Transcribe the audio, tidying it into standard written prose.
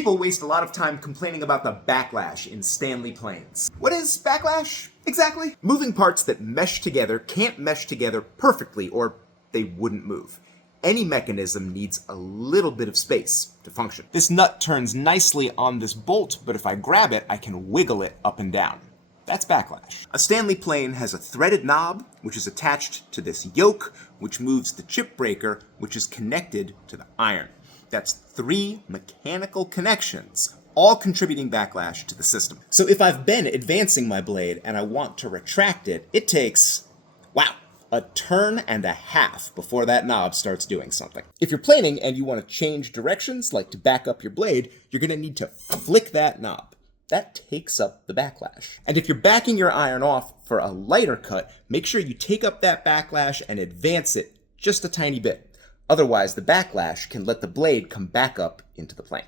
People waste a lot of time complaining about the backlash in Stanley planes. What is backlash, exactly? Moving parts that mesh together can't mesh together perfectly or they wouldn't move. Any mechanism needs a little bit of space to function. This nut turns nicely on this bolt, but if I grab it, I can wiggle it up and down. That's backlash. A Stanley plane has a threaded knob, which is attached to this yoke, which moves the chip breaker, which is connected to the iron. That's 3 mechanical connections, all contributing backlash to the system. So if I've been advancing my blade and I want to retract it, it takes, wow, a turn and a half before that knob starts doing something. If you're planing and you want to change directions, like to back up your blade, you're going to need to flick that knob. That takes up the backlash. And if you're backing your iron off for a lighter cut, make sure you take up that backlash and advance it just a tiny bit. Otherwise, the backlash can let the blade come back up into the plane.